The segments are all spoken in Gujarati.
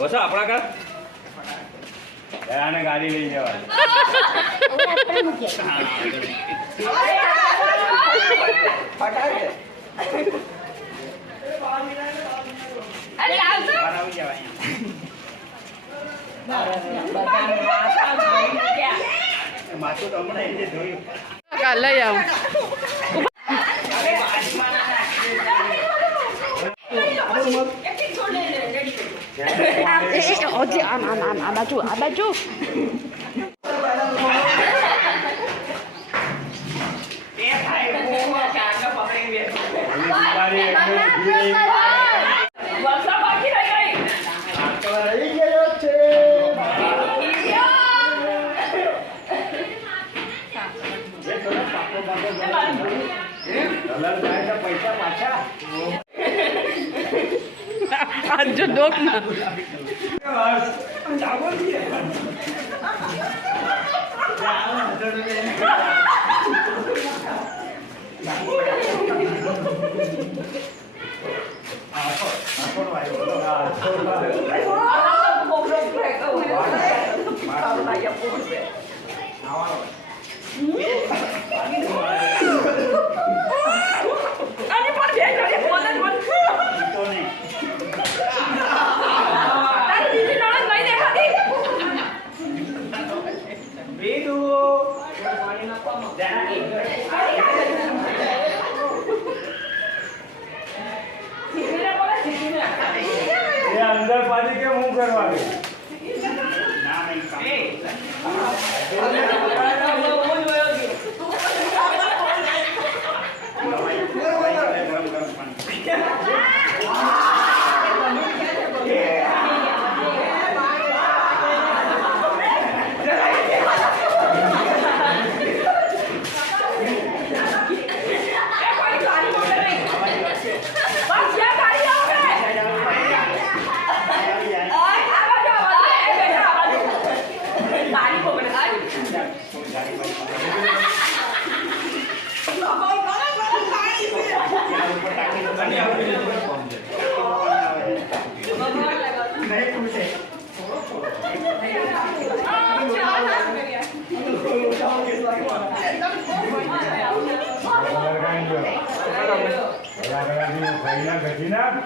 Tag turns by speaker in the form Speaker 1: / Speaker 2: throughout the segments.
Speaker 1: બસ આપણા કા આને ગાડી લઈ જવાની માથું હમણાં જોયું
Speaker 2: લઈ આવું એ હજી આમ આમ આમ આ બાજુ આ બાજુ
Speaker 1: না અંદર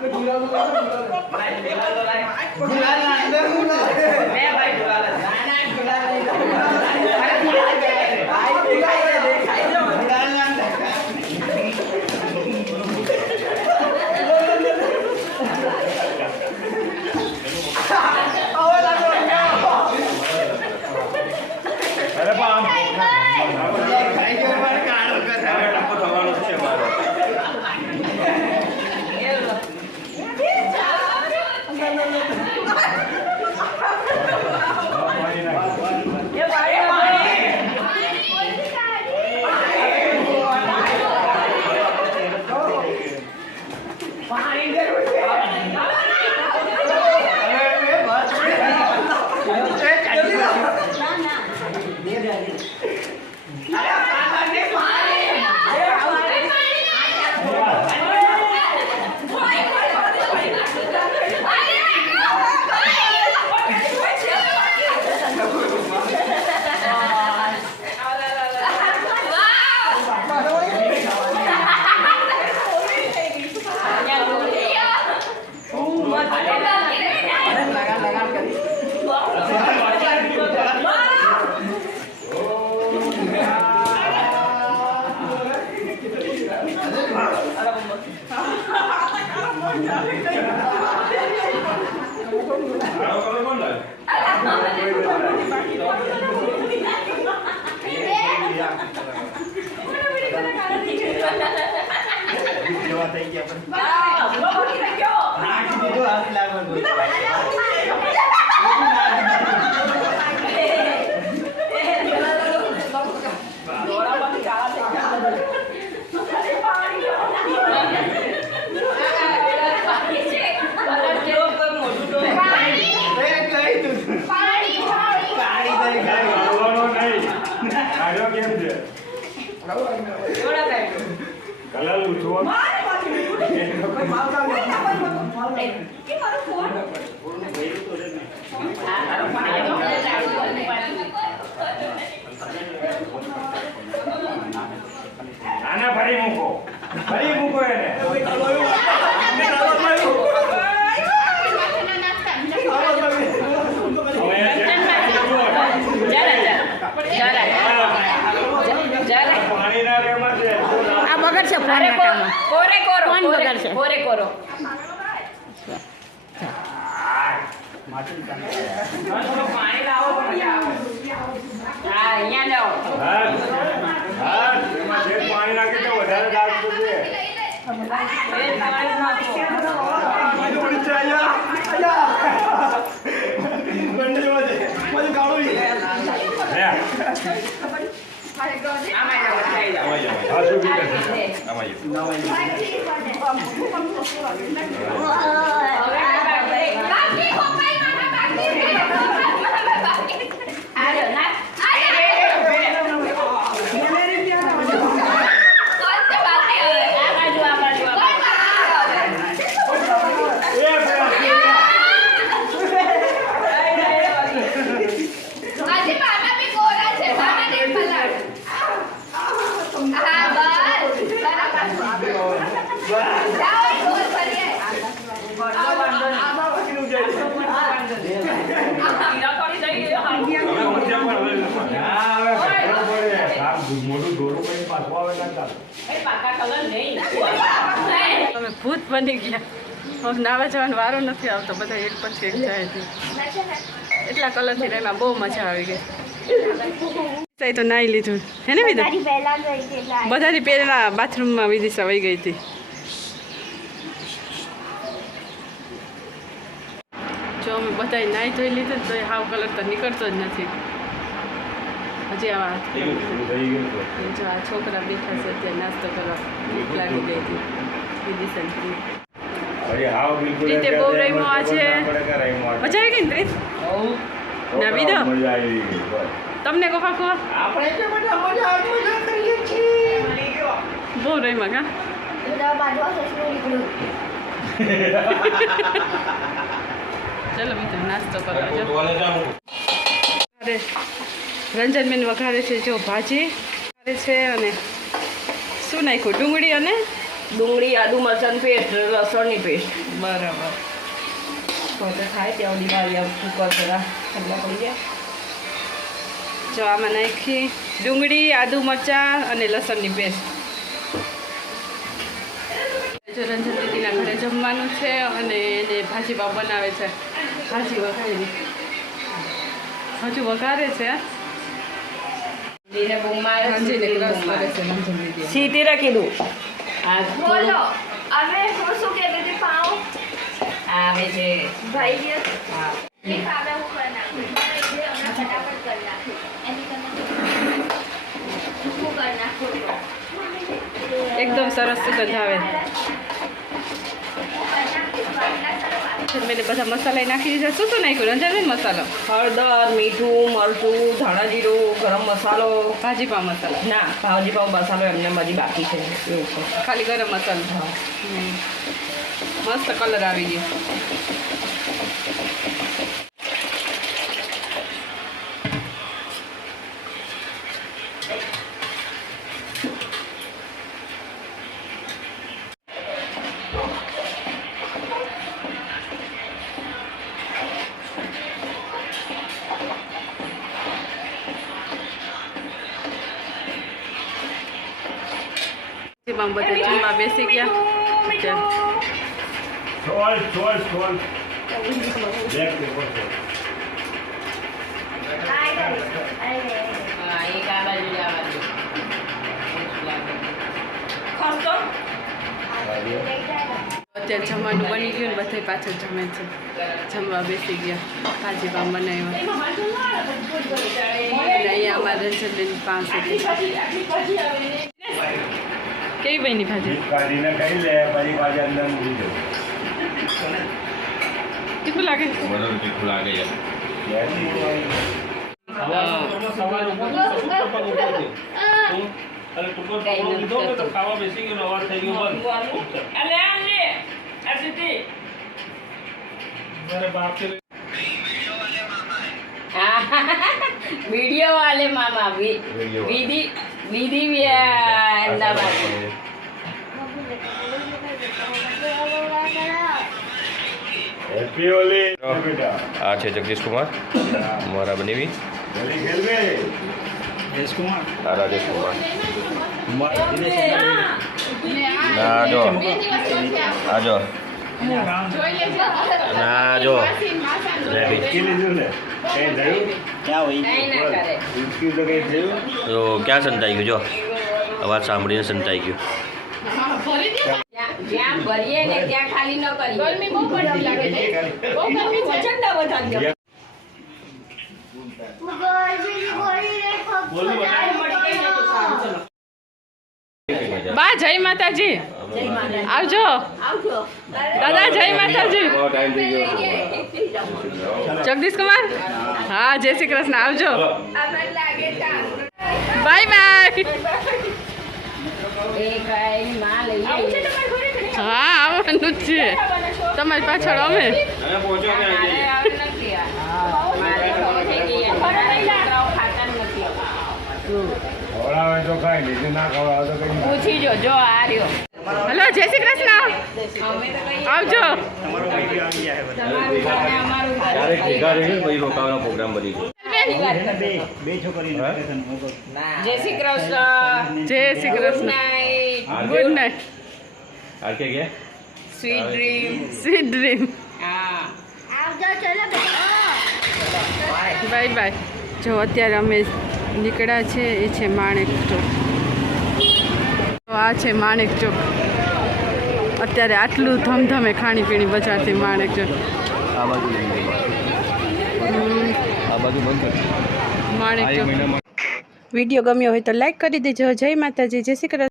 Speaker 1: લાલુ જો આના ફરી મૂકો.
Speaker 3: ફરી મૂકો એને.
Speaker 4: કોરે કોરો
Speaker 5: કોણ બગાડશે?
Speaker 4: કોરે કોરો હા અહીંયા લાવો
Speaker 3: હા હા એમાં જે પાણી નાખી તો વધારે દાળ થશે લે હા શું કીધું એ પેલા હવે ઊંચે પણ હવે ના હવે ખબર પડે આ મોટું ઢોરું કરીને પાછું આવે ના ચાલે
Speaker 2: અમે ભૂત બની ગયા. નાવા જવાનો વારો નથી આવતો, બધા એક પછી એક જાય એટલા કલરથી એમાં બહુ મજા આવી ગઈ. તો નાઈ લીધું. હે ને વિદા બધાથી પહેલા બાથરૂમમાં વિદિશા વહી ગઈ હતી. જો નાહી ધોઈ લીધું તો હાવ કલર તો નીકળતો જ નથી. હજી આવા
Speaker 3: એવું શરૂ થઈ ગયું તો.
Speaker 2: જો આ છોકરા બેઠા છે ત્યાં નાસ્તો કરવા ભૂખ લાગી ગઈ હતી. વિદિશાને
Speaker 3: અરે
Speaker 2: રીતે બહુ રમ્યો આજે. મજા આવી ગઈ ને ત્રીસ. તમને કોફા કોવા બહુ રમ્યા કા
Speaker 5: બધા બાજવા સસલું નીકળ્યું
Speaker 2: ચલો મિત્રો નાસ્તો કરવા જો. રંજનબેન વઘારે છે જો ભાજી વઘારે છે અને શું નાખ્યું? ડુંગળી અને?
Speaker 4: ડુંગળી આદુ મરચાં પેસ્ટ લસણની પેસ્ટ.
Speaker 2: બરાબર.
Speaker 4: થાય ત્યાં સુધી આમ કુકર જરા ઠંડા પડી જાય.
Speaker 2: જો આમાં નાખી ડુંગળી આદુ મરચાં અને લસણની પેસ્ટ. જો રંજન દીદીના ઘરે જમવાનું છે અને એને ભાજી બાપ બનાવે છે. ભાજી વઘારી હજુ વઘારે છે.
Speaker 4: સીધી રાખી આ
Speaker 5: બોલો હવે હું શું હતી પાઉં?
Speaker 4: આવે છે.
Speaker 5: ભાઈ
Speaker 4: હા.
Speaker 5: એક આવે હું કરી નાખું મારે જે હમણાં ફટાફટ કરી નાખું. એની કરતાં હું કરી નાખું
Speaker 2: એકદમ સરસ સુગંધ આવે. મેં બધા મસાલા નાખી દીધા. શું શું નાખ્યું? રંજનબેન મસાલો?
Speaker 4: હળદર મીઠું મરચું ધાણા જીરું ગરમ મસાલો.
Speaker 2: ભાજીપાવ મસાલો.
Speaker 4: ના ભાજીપાવ મસાલો એમને બધી બાકી છે. એવું છે.
Speaker 2: ખાલી ગરમ મસાલો. મસ્ત કલર આવી ગયો. જેમાં બધા જમવા બેસી ગયા.
Speaker 3: છોલ છોલ છોલ
Speaker 2: અત્યારે જમવાનું બની ગયું ને બધા પાછળ જમે છે. જમવા બેસી ગયા. ભાજી પામ બનાવ્યા. અને અહીંયા અમારા રંજનબેન પાસે કેવી બની ભાજી
Speaker 3: જીપ કાઢીને ખાઈ લે પછી પાછી અંદર મૂકી દે
Speaker 2: તીખું લાગે
Speaker 6: બરોબર તીખું લાગે છે
Speaker 4: અલે આલે આ સીધી वीडियो वाले मामा वी-
Speaker 6: वीडियो
Speaker 3: ની દિવ્યા અમદાવાદ
Speaker 6: આ છે જગદીશ કુમાર મારા બનેવી આ રાજેશ કુમાર ના જો. આ જો. ના જો.
Speaker 3: તો કઈ થયું?
Speaker 6: તો ક્યાં સંતાઈ ગયું? જો અવાજ સાંભળીને સંતાઈ ગયું.
Speaker 4: જ્યાં- જ્યાં ભરીએ ને ત્યાં ખાલી ન કરીએ. ગરમી બહુ પડતી લાગે છે. બહુ ગરમી વજન ના વધારી દો.
Speaker 2: બા જય માતાજી. આવજો.
Speaker 4: આવજો.
Speaker 2: દાદા જય માતાજી
Speaker 6: બહુ ટાઈમ થઈ ગયો
Speaker 2: જગદીશ કુમાર? હા જય શ્રી કૃષ્ણ આવજો. બાય બાય હા આવવાનું જ છે. તમારી પાછળ અમે.
Speaker 4: પૂછી જો જો આ રહ્યો.
Speaker 2: હલો જય શ્રી કૃષ્ણ. આવજો.
Speaker 6: પ્રોગ્રામ બની
Speaker 4: જય. શ્રી કૃષ્ણ.
Speaker 2: જય શ્રી કૃષ્ણ. ગુડ નાઇટ
Speaker 6: આ કે? ગયા
Speaker 4: સ્વીટ ડ્રીમ
Speaker 2: સ્વીટ ડ્રીમ
Speaker 4: હા.
Speaker 2: બાય બાય જો અત્યારે અમે નીકળ્યા છે એ છે માણેક ચોક. તો આ છે માણેક ચોક. અત્યારે આટલું ધમધમે ખાણીપીણી બજારથી માણેક છે.
Speaker 6: માણે
Speaker 2: વીડિયો ગમ્યો હોય તો લાઈક કરી દેજો. જય માતાજી. જય શ્રી કૃષ્ણ.